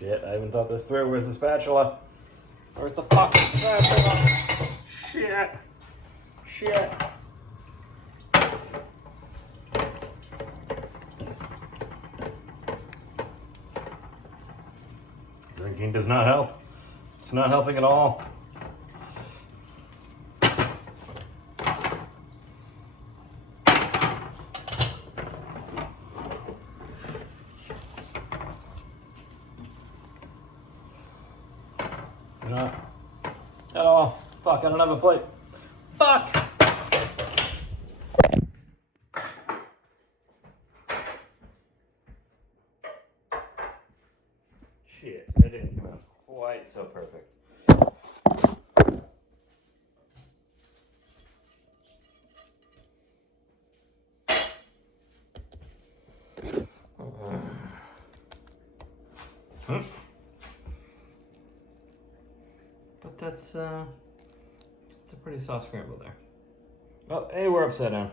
Shit, I even thought this through. Where's the spatula? Where's the fucking spatula? Shit. Shit. Drinking does not help. It's not helping at all. Not at all. Fuck, I don't have a plate. Fuck! Shit, that didn't come out quite so perfect. But that's a pretty soft scramble there. Oh, hey, we're upside down.